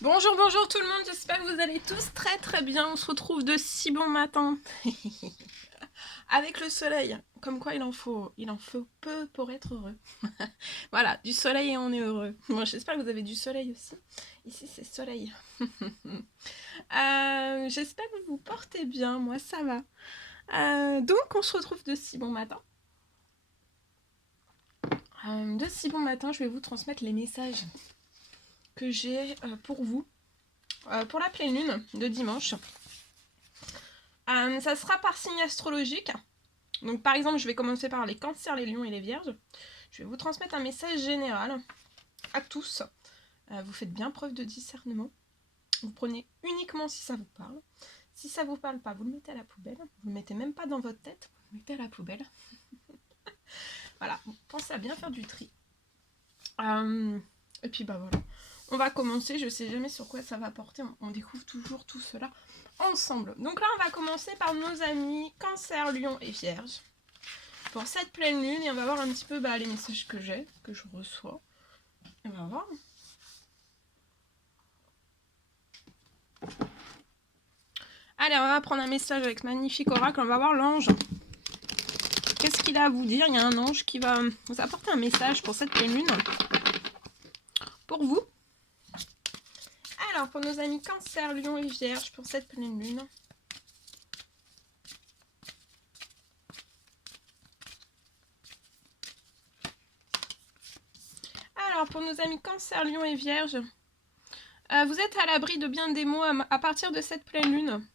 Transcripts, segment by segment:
Bonjour, bonjour tout le monde, j'espère que vous allez tous très bien. On se retrouve de si bon matin avec le soleil. Comme quoi il en faut peu pour être heureux. Voilà, du soleil et on est heureux. Bon, j'espère que vous avez du soleil aussi. Ici c'est soleil. J'espère que vous vous portez bien, moi ça va. Donc on se retrouve de si bon matin. De si bon matin, je vais vous transmettre les messages que j'ai pour vous. Pour la pleine lune de dimanche. Ça sera par signe astrologique. Donc par exemple, je vais commencer par les cancers, les lions et les vierges. Je vais vous transmettre un message général à tous. Vous faites bien preuve de discernement. Vous prenez uniquement si ça vous parle. Si ça vous parle pas, vous le mettez à la poubelle. Vous le mettez même pas dans votre tête, vous le mettez à la poubelle. Voilà, pensez à bien faire du tri. Et puis bah voilà. On va commencer, je sais jamais sur quoi ça va porter, on découvre toujours tout cela ensemble. Donc là on va commencer par nos amis Cancer, Lion et Vierge. Pour cette pleine lune, et on va voir un petit peu les messages que j'ai, que je reçois. On va voir. Allez, on va prendre un message avec ce magnifique oracle, on va voir l'ange. Qu'est-ce qu'il a à vous dire? Il y a un ange qui va vous apporter un message pour cette pleine lune. Pour vous. Alors, pour nos amis Cancer, Lion et Vierge, pour cette pleine lune. Alors, pour nos amis Cancer, Lion et Vierge, vous êtes à l'abri de bien des maux à partir de cette pleine lune.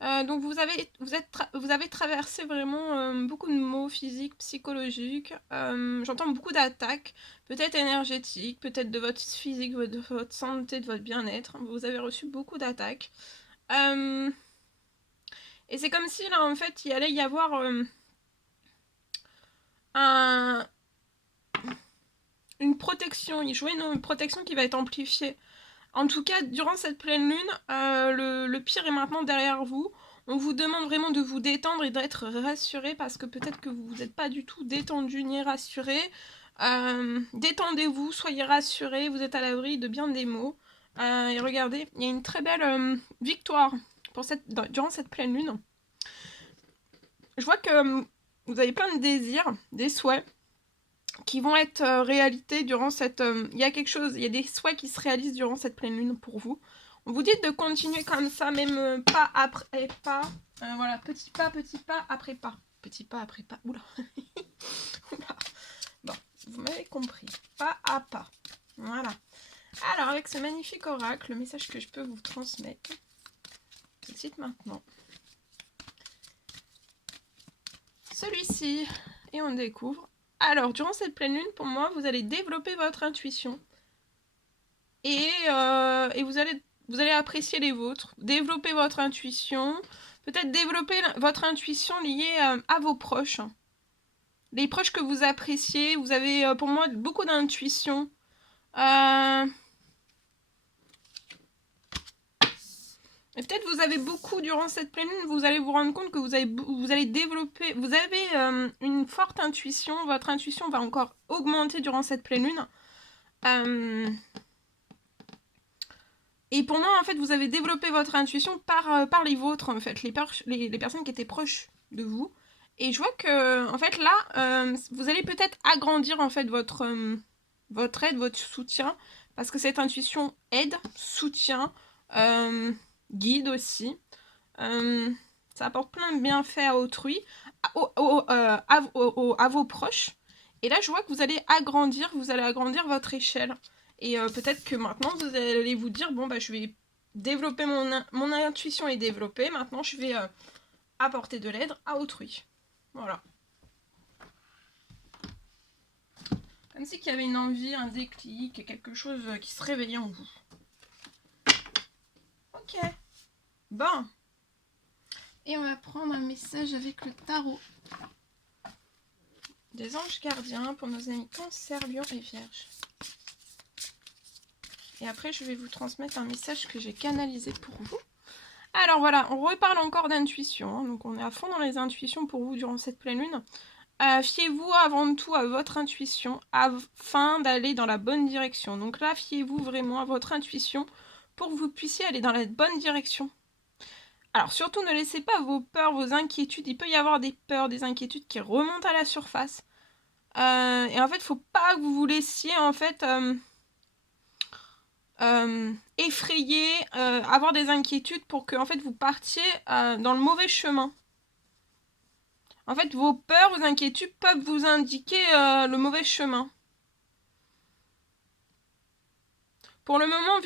Donc vous avez traversé vraiment beaucoup de maux physiques, psychologiques. J'entends beaucoup d'attaques, peut-être énergétiques, peut-être de votre physique, de votre santé, de votre bien-être. Vous avez reçu beaucoup d'attaques. Et c'est comme si là en fait il allait y avoir une protection. Il jouait une protection qui va être amplifiée. En tout cas, durant cette pleine lune, le pire est maintenant derrière vous. On vous demande vraiment de vous détendre et d'être rassuré parce que peut-être que vous n'êtes pas du tout détendu ni rassuré. Détendez-vous, soyez rassurés, vous êtes à l'abri de bien des maux. Et regardez, il y a une très belle victoire durant cette pleine lune. Je vois que vous avez plein de désirs, des souhaits qui vont être réalité durant cette... il y a quelque chose, il y a des souhaits qui se réalisent durant cette pleine lune pour vous. On vous dit de continuer comme ça, même pas après pas. Voilà, petit pas après pas. Petit pas après pas. Oula. Oula. Bon, vous m'avez compris. Pas à pas. Voilà. Alors, avec ce magnifique oracle, le message que je peux vous transmettre tout de suite maintenant. Celui-ci, et on découvre. Alors, durant cette pleine lune, pour moi, vous allez développer votre intuition. Et vous allez apprécier les vôtres. Développer votre intuition. Peut-être développer votre intuition liée à vos proches. Les proches que vous appréciez. Vous avez, pour moi, beaucoup d'intuition. Et peut-être vous avez beaucoup durant cette pleine lune, vous allez vous rendre compte que vous allez développer, vous avez une forte intuition, votre intuition va encore augmenter durant cette pleine lune. Et pour moi, en fait, vous avez développé votre intuition par les vôtres, en fait, les personnes qui étaient proches de vous. Et je vois que, en fait, là, vous allez peut-être agrandir, en fait, votre aide, votre soutien, parce que cette intuition aide, soutient, guide aussi. Ça apporte plein de bienfaits à autrui, à vos proches. Et là, je vois que vous allez agrandir votre échelle. Et peut-être que maintenant, vous allez vous dire, bon, je vais développer mon intuition est développée. Maintenant, je vais apporter de l'aide à autrui. Voilà. Comme si qu'il y avait une envie, un déclic, quelque chose qui se réveillait en vous. Ok. Bon. Et on va prendre un message avec le tarot. Des anges gardiens pour nos amis Cancer, Lion et Vierge. Et après, je vais vous transmettre un message que j'ai canalisé pour vous. Alors voilà, on reparle encore d'intuition. Donc on est à fond dans les intuitions pour vous durant cette pleine lune. Fiez-vous avant tout à votre intuition afin d'aller dans la bonne direction. Donc là, fiez-vous vraiment à votre intuition pour que vous puissiez aller dans la bonne direction. Alors surtout ne laissez pas vos peurs, vos inquiétudes, il peut y avoir des peurs, des inquiétudes qui remontent à la surface. Et en fait, il ne faut pas que vous vous laissiez en fait effrayer, avoir des inquiétudes pour que en fait, vous partiez dans le mauvais chemin. En fait, vos peurs, vos inquiétudes peuvent vous indiquer le mauvais chemin. Pour le moment,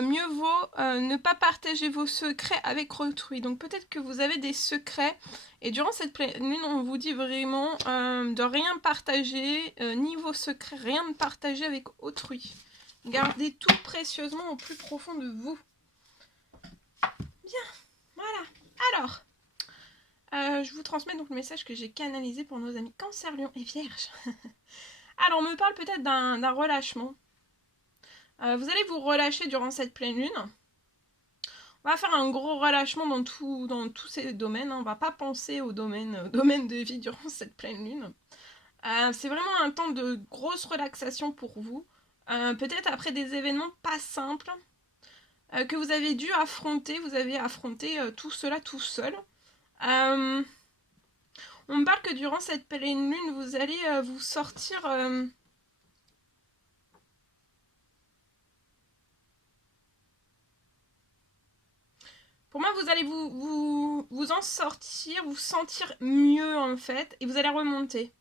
mieux vaut ne pas partager vos secrets avec autrui. Donc peut-être que vous avez des secrets. Et durant cette pleine lune, on vous dit vraiment de rien partager, ni vos secrets, rien de partager avec autrui. Gardez tout précieusement au plus profond de vous. Bien, voilà. Alors, je vous transmets donc le message que j'ai canalisé pour nos amis Cancer, Lion et Vierge. Alors, on me parle peut-être d'un relâchement. Vous allez vous relâcher durant cette pleine lune. On va faire un gros relâchement dans tous ces domaines. On ne va pas penser au domaine de vie durant cette pleine lune. C'est vraiment un temps de grosse relaxation pour vous. Peut-être après des événements pas simples que vous avez dû affronter. Vous avez affronté tout cela tout seul. On me parle que durant cette pleine lune, vous allez vous sortir... Pour moi, vous allez vous en sortir, vous sentir mieux en fait, et vous allez remonter.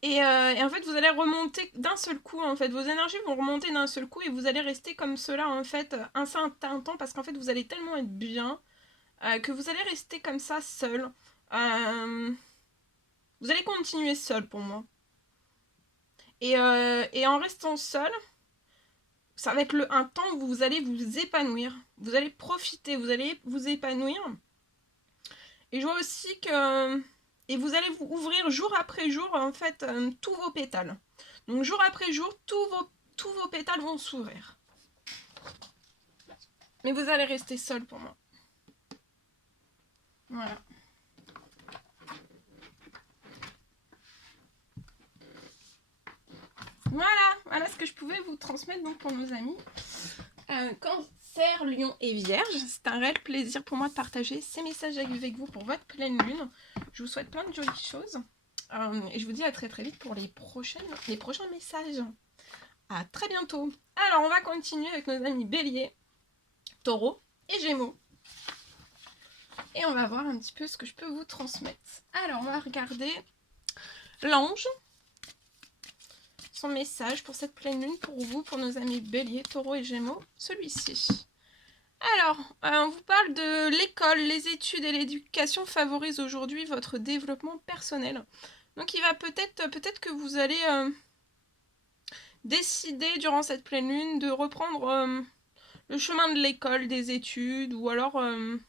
Et en fait, vous allez remonter d'un seul coup, en fait. Vos énergies vont remonter d'un seul coup et vous allez rester comme cela, en fait, un certain temps, parce qu'en fait, vous allez tellement être bien que vous allez rester comme ça, seul. Vous allez continuer seul, pour moi. Et en restant seul, ça va être un temps où vous allez vous épanouir. Vous allez profiter, vous allez vous épanouir. Et je vois aussi que... Et vous allez vous ouvrir jour après jour, en fait, tous vos pétales. Donc jour après jour, tous vos pétales vont s'ouvrir. Mais vous allez rester seul pour moi. Voilà. Voilà ce que je pouvais vous transmettre donc pour nos amis. Cancer, Lion et Vierge. C'est un réel plaisir pour moi de partager ces messages avec vous pour votre pleine lune. Je vous souhaite plein de jolies choses. Et je vous dis à très très vite pour les prochains messages. À très bientôt. Alors on va continuer avec nos amis Bélier, Taureau et Gémeaux. Et on va voir un petit peu ce que je peux vous transmettre. Alors on va regarder l'ange. Son message pour cette pleine lune pour vous, pour nos amis Bélier, Taureau et Gémeaux, celui-ci. Alors, on vous parle de l'école, les études et l'éducation favorisent aujourd'hui votre développement personnel. Donc il va peut-être que vous allez décider durant cette pleine lune de reprendre le chemin de l'école, des études ou alors de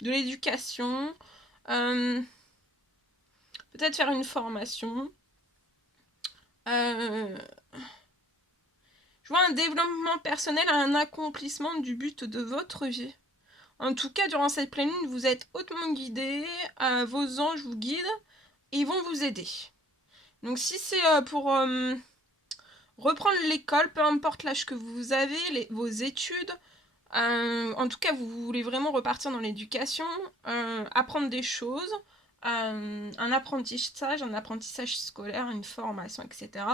l'éducation. Peut-être faire une formation. Je vois un développement personnel, un accomplissement du but de votre vie. En tout cas, durant cette pleine lune, vous êtes hautement guidés, vos anges vous guident et ils vont vous aider. Donc si c'est pour reprendre l'école, peu importe l'âge que vous avez, vos études, en tout cas vous voulez vraiment repartir dans l'éducation, apprendre des choses, un apprentissage scolaire, une formation, etc.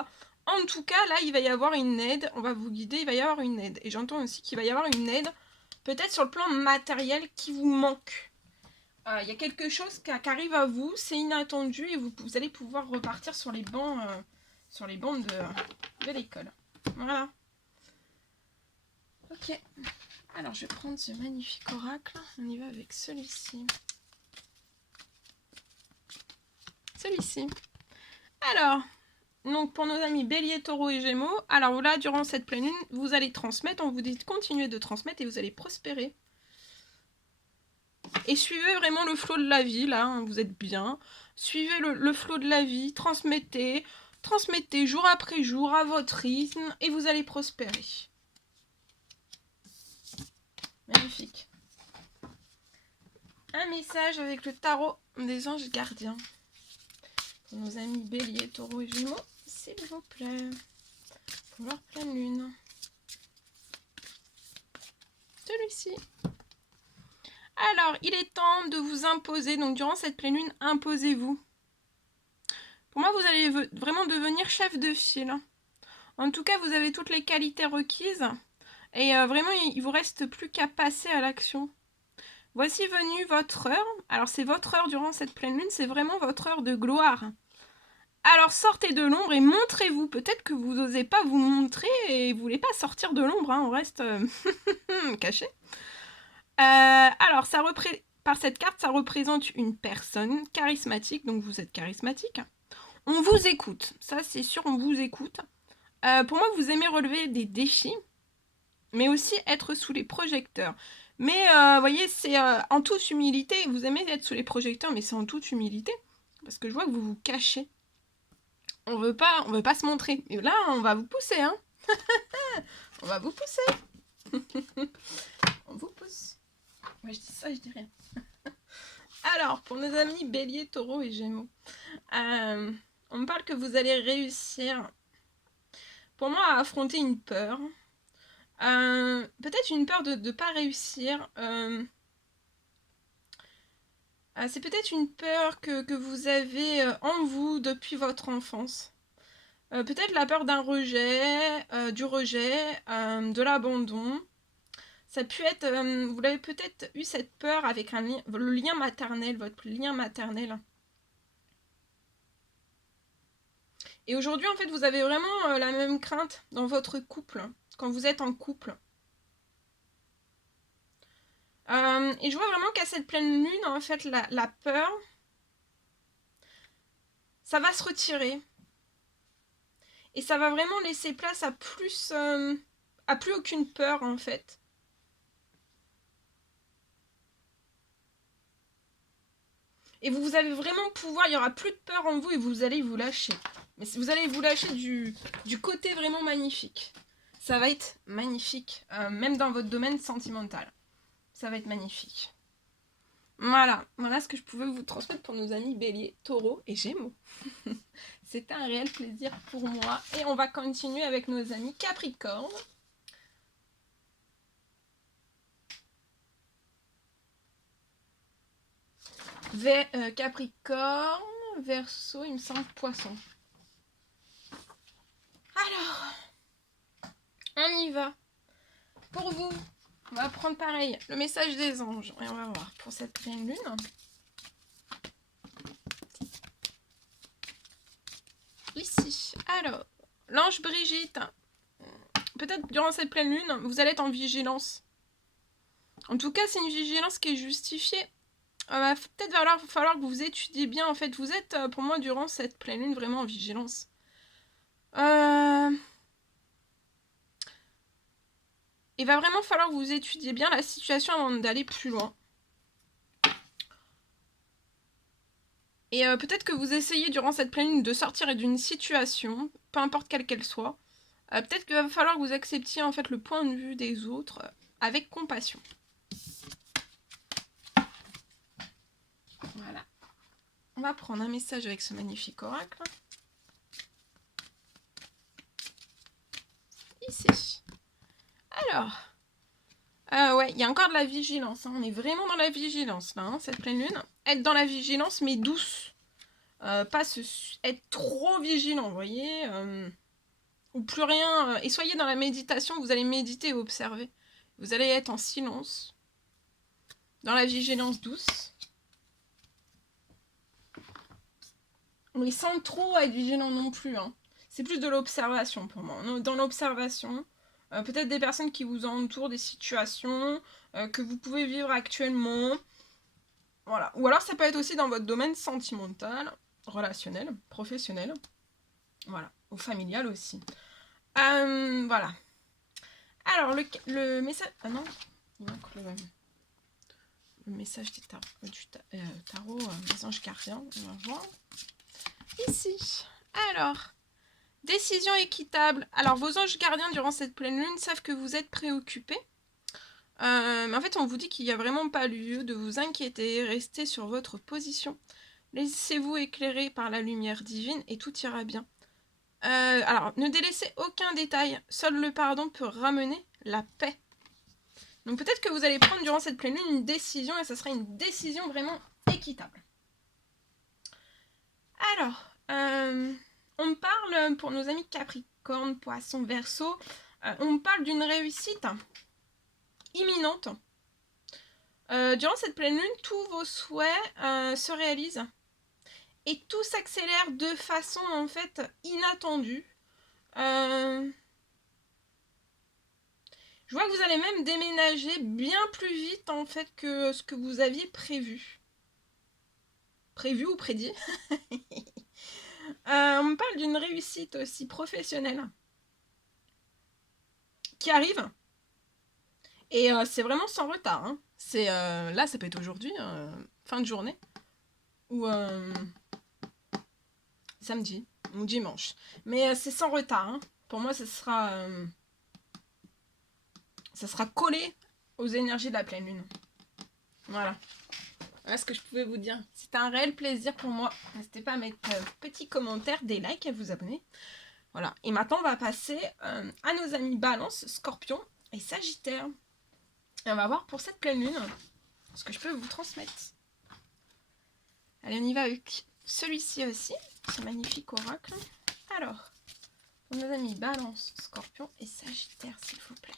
En tout cas, là, il va y avoir une aide, on va vous guider, il va y avoir une aide. Et j'entends aussi qu'il va y avoir une aide, peut-être sur le plan matériel, qui vous manque. Il y a quelque chose qui arrive à vous, c'est inattendu, et vous allez pouvoir repartir sur les bancs de l'école. Voilà. Ok. Alors, je vais prendre ce magnifique oracle. On y va avec celui-ci. Celui-ci. Alors, donc pour nos amis Bélier, Taureau et Gémeaux, alors là, durant cette pleine lune, vous allez transmettre, on vous dit de continuer de transmettre et vous allez prospérer. Et suivez vraiment le flot de la vie, là, hein, vous êtes bien. Suivez le flot de la vie, transmettez jour après jour à votre rythme et vous allez prospérer. Magnifique. Un message avec le tarot des anges gardiens. Pour nos amis Bélier, Taureau et Gémeaux, s'il vous plaît. Pour leur pleine lune. celui-ci. Alors, il est temps de vous imposer. Donc, durant cette pleine lune, imposez-vous. Pour moi, vous allez vraiment devenir chef de file. En tout cas, vous avez toutes les qualités requises. Et vraiment, il vous reste plus qu'à passer à l'action. Voici venue votre heure. Alors, c'est votre heure durant cette pleine lune. C'est vraiment votre heure de gloire. Alors, sortez de l'ombre et montrez-vous. Peut-être que vous n'osez pas vous montrer et vous voulez pas sortir de l'ombre. Hein, on reste caché. Alors, par cette carte, ça représente une personne charismatique. Donc, vous êtes charismatique. On vous écoute. Ça, c'est sûr, on vous écoute. Pour moi, vous aimez relever des défis, mais aussi être sous les projecteurs. Mais, vous voyez, c'est en toute humilité. Vous aimez être sous les projecteurs, mais c'est en toute humilité. Parce que je vois que vous vous cachez. On veut pas se montrer. Et là, on va vous pousser, hein. On va vous pousser. On vous pousse. Moi, je dis ça, je dis rien. Alors, pour nos amis Bélier, Taureau et Gémeaux, on me parle que vous allez réussir, pour moi, à affronter une peur. Peut-être une peur de ne pas réussir. C'est peut-être une peur que vous avez en vous depuis votre enfance. Peut-être la peur d'un rejet, du rejet, de l'abandon. Ça peut être, vous avez peut-être eu cette peur avec le lien maternel, votre lien maternel. Et aujourd'hui, en fait, vous avez vraiment la même crainte dans votre couple, quand vous êtes en couple. Et je vois vraiment qu'à cette pleine lune, en fait, la peur, ça va se retirer. Et ça va vraiment laisser place à plus aucune peur, en fait. Et vous allez vraiment pouvoir, il n'y aura plus de peur en vous et vous allez vous lâcher. Mais vous allez vous lâcher du côté vraiment magnifique. Ça va être magnifique, même dans votre domaine sentimental. Ça va être magnifique. Voilà ce que je pouvais vous transmettre pour nos amis Bélier, Taureau et Gémeaux. C'était un réel plaisir pour moi. Et on va continuer avec nos amis Capricorne. Capricorne, Verseau, il me semble Poisson. Alors, on y va. Pour vous, on va prendre pareil, le message des anges. Et on va voir pour cette pleine lune. Ici. Alors, l'ange Brigitte. Peut-être durant cette pleine lune, vous allez être en vigilance. En tout cas, c'est une vigilance qui est justifiée. Va peut-être falloir que vous étudiez bien. En fait, vous êtes, pour moi, durant cette pleine lune, vraiment en vigilance. Il va vraiment falloir que vous étudiez bien la situation avant d'aller plus loin. Et peut-être que vous essayez durant cette pleine lune de sortir d'une situation, peu importe quelle qu'elle soit. Peut-être qu'il va falloir que vous acceptiez en fait le point de vue des autres avec compassion. Voilà. On va prendre un message avec ce magnifique oracle. Ici. Alors. Ouais, il y a encore de la vigilance. Hein. On est vraiment dans la vigilance là, hein, cette pleine lune. Être dans la vigilance, mais douce. Pas être trop vigilant, vous voyez. Ou plus rien. Et soyez dans la méditation, vous allez méditer et observer. Vous allez être en silence. Dans la vigilance douce. Mais sans trop être vigilant non plus. Hein. C'est plus de l'observation pour moi. Dans l'observation, peut-être des personnes qui vous entourent, des situations que vous pouvez vivre actuellement. Voilà. Ou alors ça peut être aussi dans votre domaine sentimental, relationnel, professionnel. Voilà. Ou familial aussi. Voilà. Alors, le message... Ah non, il manque le message du tarot des anges gardiens. On va voir. Ici. Alors, décision équitable. Alors, vos anges gardiens, durant cette pleine lune, savent que vous êtes préoccupés. Mais en fait, on vous dit qu'il n'y a vraiment pas lieu de vous inquiéter. Restez sur votre position. Laissez-vous éclairer par la lumière divine et tout ira bien. Alors, ne délaissez aucun détail. Seul le pardon peut ramener la paix. Donc peut-être que vous allez prendre durant cette pleine lune une décision et ça sera une décision vraiment équitable. Alors, on me parle pour nos amis Capricorne, Poisson, Verseau, on me parle d'une réussite imminente. Durant cette pleine lune, tous vos souhaits se réalisent et tout s'accélère de façon en fait inattendue. Je vois que vous allez même déménager bien plus vite en fait que ce que vous aviez prévu. Prévu ou prédit. On me parle d'une réussite aussi professionnelle qui arrive. Et c'est vraiment sans retard. Hein. C'est là, ça peut être aujourd'hui, fin de journée, ou samedi, ou dimanche. Mais c'est sans retard. Hein. Pour moi, ça sera collé aux énergies de la pleine lune. Voilà. Voilà ce que je pouvais vous dire. C'était un réel plaisir pour moi. N'hésitez pas à mettre petits commentaires, des likes et à vous abonner. Voilà. Et maintenant, on va passer à nos amis Balance, Scorpion et Sagittaire. Et on va voir pour cette pleine lune ce que je peux vous transmettre. Allez, on y va avec celui-ci aussi. Ce magnifique oracle. Alors, pour nos amis Balance, Scorpion et Sagittaire, s'il vous plaît.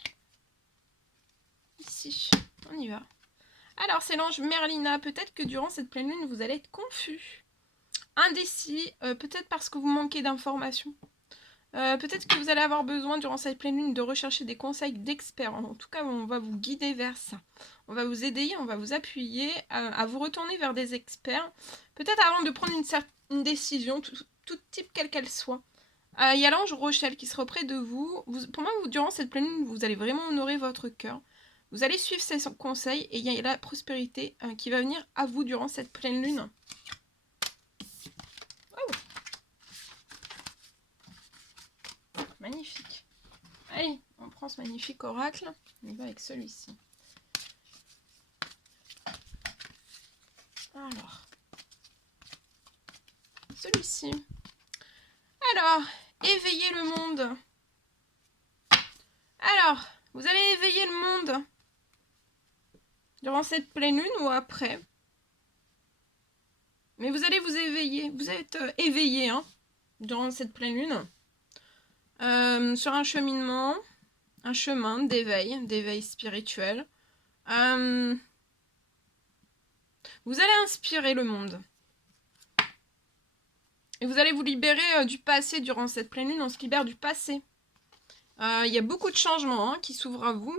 Ici, on y va. Alors, c'est l'ange Merlina. Peut-être que durant cette pleine lune, vous allez être confus, indécis, peut-être parce que vous manquez d'informations. Peut-être que vous allez avoir besoin durant cette pleine lune de rechercher des conseils d'experts. En tout cas, on va vous guider vers ça. On va vous aider, on va vous appuyer à vous retourner vers des experts. Peut-être avant de prendre une décision, tout type quelle qu'elle soit. Il y a l'ange Rochelle qui sera auprès de vous. Pour moi, durant cette pleine lune, vous allez vraiment honorer votre cœur. Vous allez suivre ses conseils et il y a la prospérité qui va venir à vous durant cette pleine lune. Oh. Magnifique. Allez, on prend ce magnifique oracle. On y va avec celui-ci. Alors, celui-ci. Alors, éveiller le monde. Alors, vous allez éveiller le monde durant cette pleine lune ou après. Mais vous allez vous éveiller. Vous êtes éveillé durant cette pleine lune. Sur un cheminement, un chemin d'éveil spirituel. Vous allez inspirer le monde. Et vous allez vous libérer du passé durant cette pleine lune. On se libère du passé. Il y a beaucoup de changements qui s'ouvrent à vous.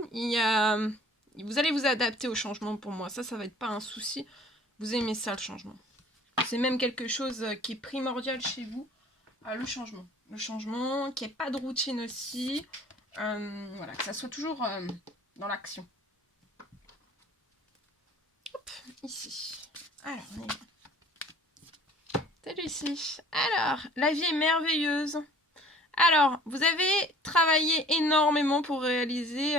Vous allez vous adapter au changement pour moi. Ça va être pas un souci. Vous aimez ça, le changement. C'est même quelque chose qui est primordial chez vous. Le changement. Le changement, qu'il n'y ait pas de routine aussi. Voilà, que ça soit toujours dans l'action. Hop, ici. Alors, on y va. Celui-ci. Alors, la vie est merveilleuse. Alors, vous avez travaillé énormément pour réaliser,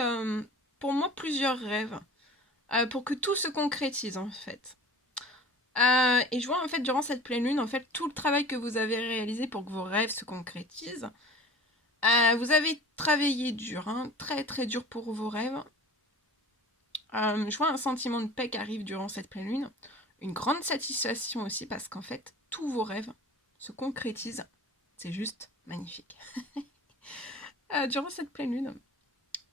pour moi, plusieurs rêves. Pour que tout se concrétise, en fait. Et je vois, en fait, durant cette pleine lune, en fait, tout le travail que vous avez réalisé pour que vos rêves se concrétisent. Vous avez travaillé dur, très très dur pour vos rêves. Je vois un sentiment de paix qui arrive durant cette pleine lune. Une grande satisfaction aussi parce qu'en fait, tous vos rêves se concrétisent. C'est juste magnifique. Durant cette pleine lune,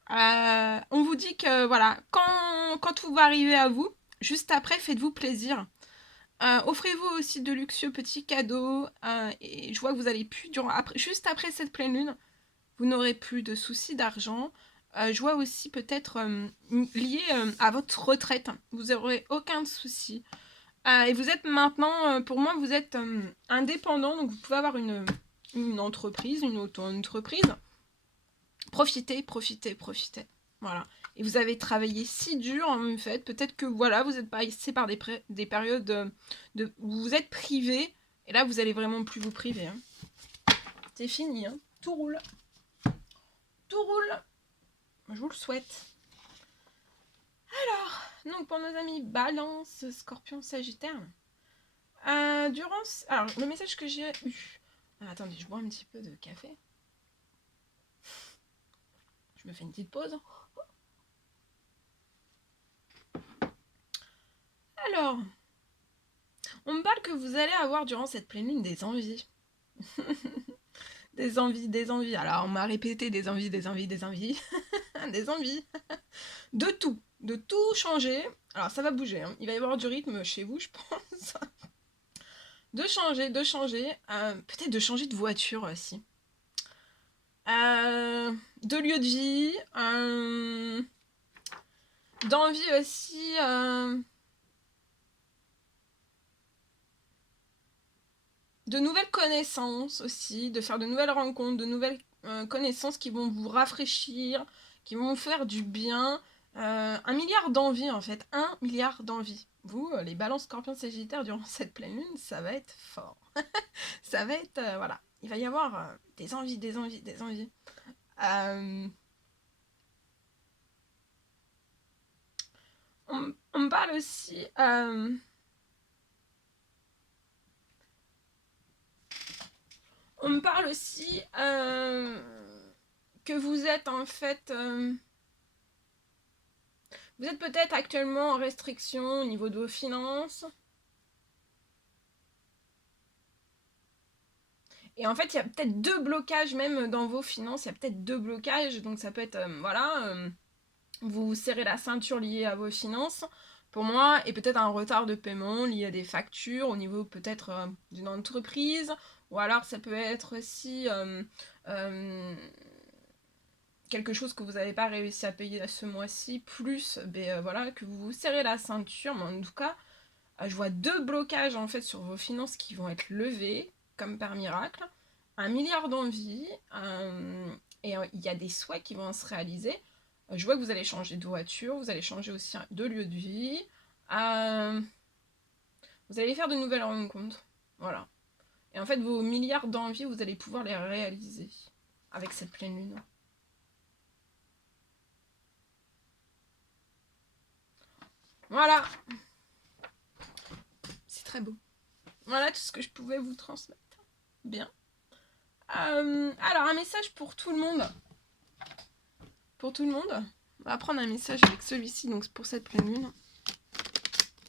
on vous dit que voilà, quand tout va arriver à vous, juste après, faites-vous plaisir. Offrez-vous aussi de luxueux petits cadeaux. Et je vois que vous allez plus, juste après cette pleine lune, vous n'aurez plus de soucis d'argent. Je vois aussi peut-être lié à votre retraite. Vous n'aurez aucun souci. Et vous êtes maintenant, pour moi, vous êtes indépendant. Donc vous pouvez avoir une entreprise, une auto-entreprise. Profitez. Voilà. Et vous avez travaillé si dur en fait. Peut-être que voilà, vous êtes passé par des périodes où vous êtes privé. Et là, vous allez vraiment plus vous priver. C'est fini. Tout roule. Tout roule. Je vous le souhaite. Alors, donc pour nos amis Balance, Scorpion, Sagittaire. Alors, le message que j'ai eu. Attendez, je bois un petit peu de café. Je me fais une petite pause. vous allez avoir durant cette pleine lune des envies. Des envies, des envies. Alors, on m'a répété des envies, des envies, des envies. Des envies. De tout changer. Alors, ça va bouger. Hein. Il va y avoir du rythme chez vous, je pense. De changer. Peut-être de changer de voiture aussi. De lieu de vie. D'envie aussi. De nouvelles connaissances aussi, de faire de nouvelles rencontres, de nouvelles connaissances qui vont vous rafraîchir, qui vont vous faire du bien. 1 milliard d'envies en fait, 1 milliard d'envies. Vous, les balances scorpions sagittaires durant cette pleine lune, ça va être fort. Ça va être, voilà, il va y avoir des envies, des envies, des envies. On me parle aussi... On me parle aussi que vous êtes en fait... vous êtes peut-être actuellement en restriction au niveau de vos finances. Et en fait, il y a peut-être 2 blocages même dans vos finances. Il y a peut-être 2 blocages. Donc ça peut être, vous serrez la ceinture liée à vos finances. Pour moi, et peut-être un retard de paiement lié à des factures au niveau peut-être d'une entreprise. Ou alors ça peut être aussi... quelque chose que vous n'avez pas réussi à payer ce mois-ci, plus voilà, que vous vous serrez la ceinture, mais en tout cas, je vois 2 blocages en fait sur vos finances qui vont être levés, comme par miracle, 1 milliard d'envies, et il y a des souhaits qui vont se réaliser. Je vois que vous allez changer de voiture, vous allez changer aussi de lieu de vie, vous allez faire de nouvelles rencontres, voilà. Et en fait, vos milliards d'envies, vous allez pouvoir les réaliser avec cette pleine lune. Voilà. C'est très beau. Voilà tout ce que je pouvais vous transmettre. Bien. Alors, un message pour tout le monde. Pour tout le monde. On va prendre un message avec celui-ci, donc pour cette pleine lune.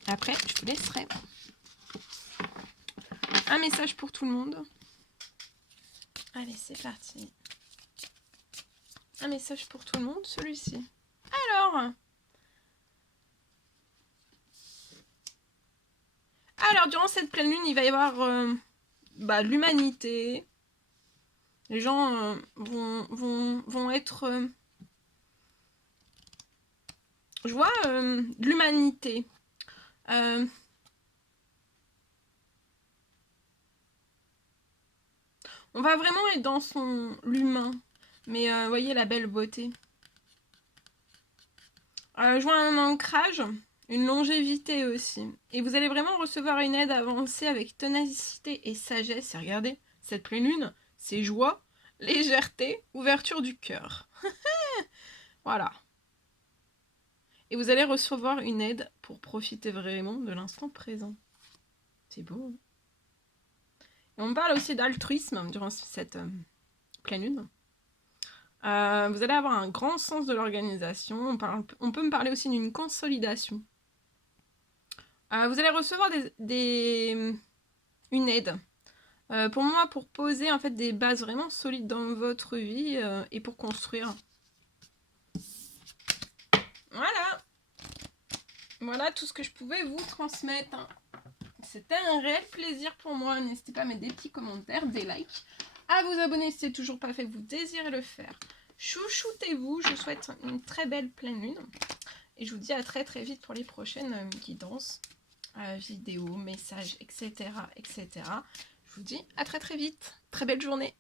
Après, je vous laisserai. Un message pour tout le monde. Allez, c'est parti. Un message pour tout le monde, celui-ci. Alors, durant cette pleine lune, il va y avoir l'humanité. Les gens vont être... je vois de l'humanité. On va vraiment être dans l'humain. Mais voyez la belle beauté. Je vois un ancrage, une longévité aussi. Et vous allez vraiment recevoir une aide avancée avec ténacité et sagesse. Et regardez, cette pleine lune, c'est joie, légèreté, ouverture du cœur. Voilà. Et vous allez recevoir une aide pour profiter vraiment de l'instant présent. C'est beau. Hein. Et on parle aussi d'altruisme durant cette pleine lune. Vous allez avoir un grand sens de l'organisation. On peut me parler aussi d'une consolidation. Vous allez recevoir une aide. Pour moi, pour poser en fait des bases vraiment solides dans votre vie et pour construire. Voilà. Voilà tout ce que je pouvais vous transmettre. C'était un réel plaisir pour moi. N'hésitez pas à mettre des petits commentaires, des likes, à vous abonner si ce n'est toujours pas fait, vous désirez le faire. Chouchoutez-vous. Je vous souhaite une très belle pleine lune. Et je vous dis à très très vite pour les prochaines guidances, vidéos, messages, etc., etc. Je vous dis à très très vite. Très belle journée.